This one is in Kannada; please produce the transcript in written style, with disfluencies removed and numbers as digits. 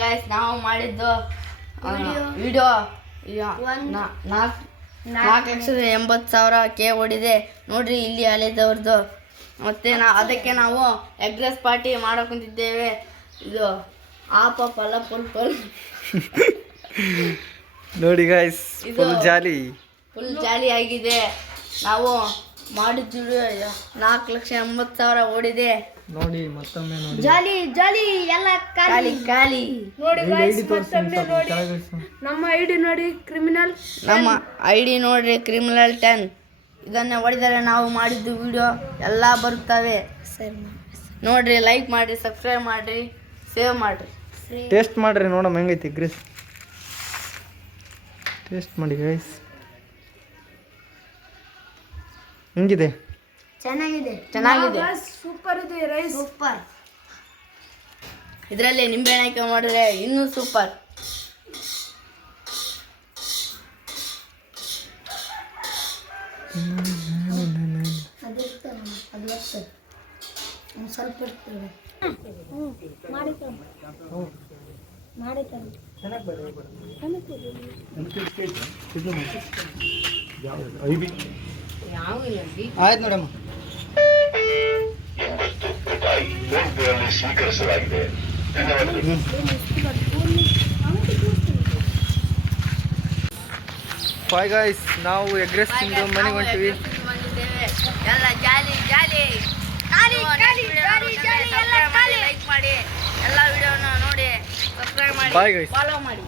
ಗಾಯ್ಸ್ ನಾವು ಮಾಡಿದ್ದು ವಿಡಿಯೋ 4,80,000 ಓಡಿದೆ ನೋಡ್ರಿ ಇಲ್ಲಿ ಅಲೆದವ್ರದ್ದು. ಮತ್ತೆ ಅದಕ್ಕೆ ನಾವು ಎಗ್ ರೈಸ್ ಪಾರ್ಟಿ ಮಾಡಕ್ ಕುಂತಿದ್ದೇವೆ. ಇದು ಆಪ ಫಲ ಫುಲ್ ನೋಡಿ ಗಾಯ್ಸ್, ಫುಲ್ ಜಾಲಿ ಆಗಿದೆ. ನಾವು ಮಾಡಿದ್ದು 4,80,000 ಓಡಿದೆ ನೋಡಿ. ಮತ್ತೊಮ್ಮೆ ನೋಡಿ, ಜಾಲಿ ಎಲ್ಲ ಖಾಲಿ ನೋಡಿ guys, ಮತ್ತೊಮ್ಮೆ ನೋಡಿ ನಮ್ಮ ಐಡಿ ನೋಡಿ, ಕ್ರಿಮಿನಲ್ 10. ಇದನ್ನ ಹೊಡೆದರೆ ನಾವು ಮಾಡಿದ್ದು ವಿಡಿಯೋ ಎಲ್ಲ ಬರುತ್ತವೆ. ನೋಡ್ರಿ, ಲೈಕ್ ಮಾಡ್ರಿ, ಸಬ್ಸ್ಕ್ರೈಬ್ ಮಾಡ್ರಿ, ಸೇವ್ ಮಾಡ್ರಿ, ಟೇಸ್ಟ್ ಮಾಡ್ರಿ. ನೋಡಮ್ಮ ಹೆಂಗೈತಿ ಗ್ರೀಸ್. ಟೇಸ್ಟ್ ಮಾಡಿ ಗೈಸ್, ಹೆಂಗಿದೆ? ಚೆನ್ನಾಗಿದೆ. ಸೂಪರ್ ಇದೆ ರೈಸ್, ಸೂಪರ್. ಇದರಲ್ಲಿ ನಿಂಬೆಹಣ್ಣು ಹಾಕಿ ಮಾಡಿದ್ರೆ ಇನ್ನೂ ಸೂಪರ್. ಸ್ವಲ್ಪ ಆಯ್ತು ನೋಡಮ್ಮ. ಸ್ವೀಕರಿಸಲಾಗಿದೆ. ಬಾಯ್ ಗಾಯ್ಸ್, ನಾವು ಎಗ್ ರೈಸ್ ತಿಂದು ಮನೆಗೆ ಹೊಂಟಿವಿ. ಎಲ್ಲ ಜಾಲಿ ಲೈಕ್ ಮಾಡಿ, ಎಲ್ಲ ವಿಡಿಯೋನ ನೋಡಿ, ಸಬ್ಸ್ಕ್ರೈಬ್ ಮಾಡಿ, Bye guys. ಫಾಲೋ ಮಾಡಿ.